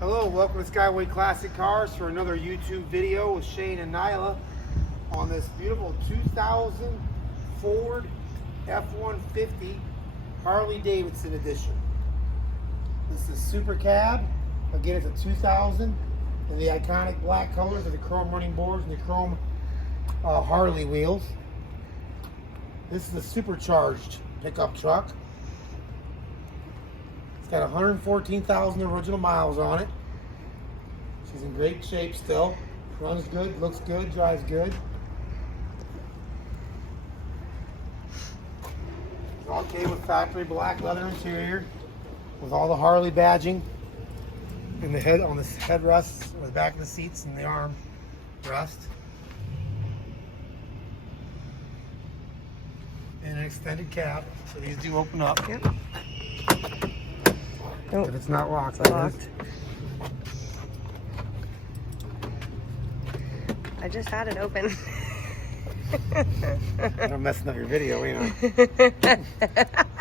Hello, welcome to Skyway Classic Cars for another YouTube video with Shane and Nyla on this beautiful 2000 Ford F-150 Harley Davidson Edition. This is Super Cab. Again, it's a 2000 in the iconic black colors of the chrome running boards and the chrome Harley wheels. This is a supercharged pickup truck. It's got 114,000 original miles on it. She's in great shape still. Runs good, looks good, drives good. It's okay with factory black leather interior with all the Harley badging in the head, on the headrests, or the back of the seats and the arm rest. And an extended cab, so these do open up. Yep. Nope. If it's not locked. It's locked. I just had it open. I'm messing up your video, ain't I?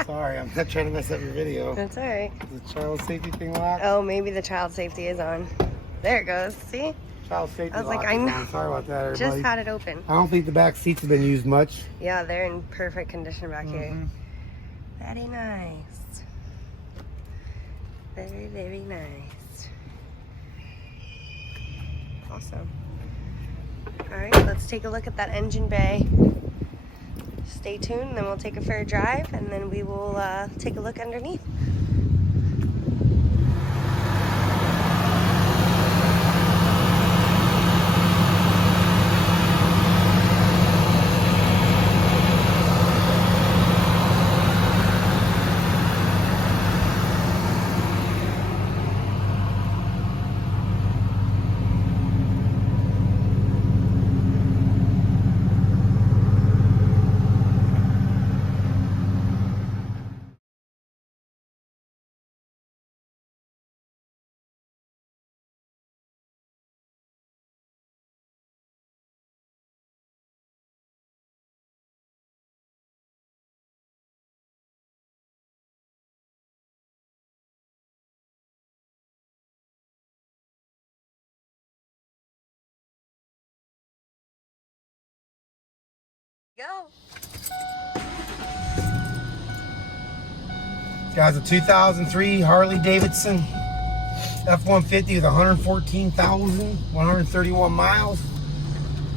Sorry, I'm not trying to mess up your video. That's all right. Is the child safety thing locked? Oh, maybe the child safety is on. There it goes. See? Child safety I was lock like, I is know. on. Sorry about that, everybody. Just had it open. I don't think the back seats have been used much. Yeah, they're in perfect condition back here. Very nice. Very, very nice. Awesome. All right, let's take a look at that engine bay. Stay tuned, then we'll take it for a drive, and then we will take a look underneath. Go. Guys, a 2003 Harley Davidson F-150 with 114,131 miles.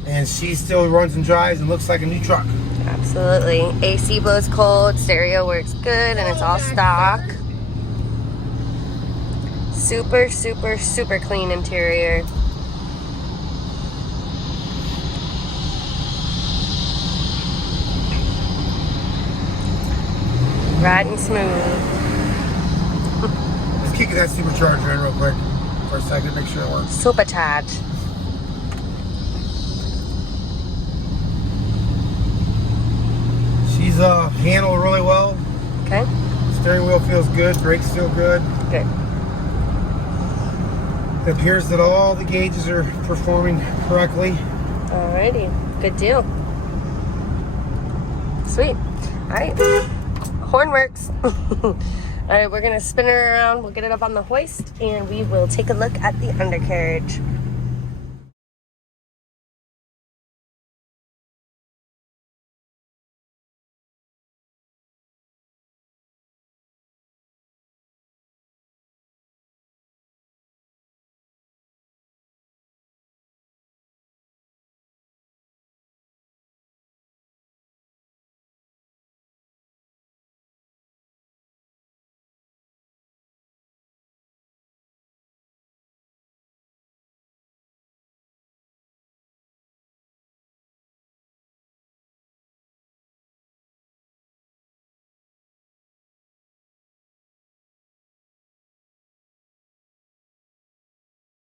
And she still runs and drives and looks like a new truck. Absolutely. AC blows cold, stereo works good, and it's all stock. Super, super, super clean interior. Riding smooth. Let's kick that supercharger in real quick for a second, make sure it works. Supercharged. She's handled really well. Okay. Steering wheel feels good, brakes feel good. Good. It appears that all the gauges are performing correctly. Alrighty. Good deal. Sweet. Alright. Horn works. Alright, we're going to spin her around. We'll get it up on the hoist, and we will take a look at the undercarriage.